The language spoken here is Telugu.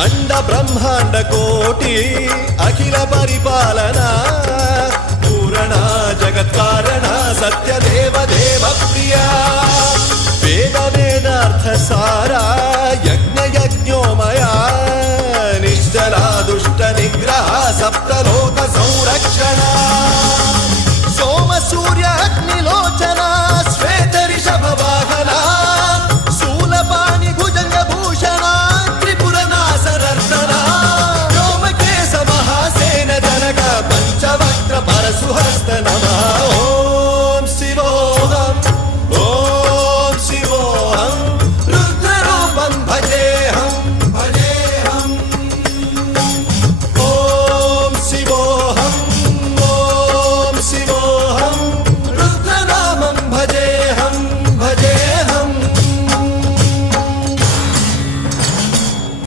అండ బ్రహ్మాండ కోటి అఖిల పరిపాలన పూరణ జగత్కారణ సత్యదేవ దేవ ప్రియా వేద వేదార్థ సారా యజ్ఞ యజ్ఞోమయ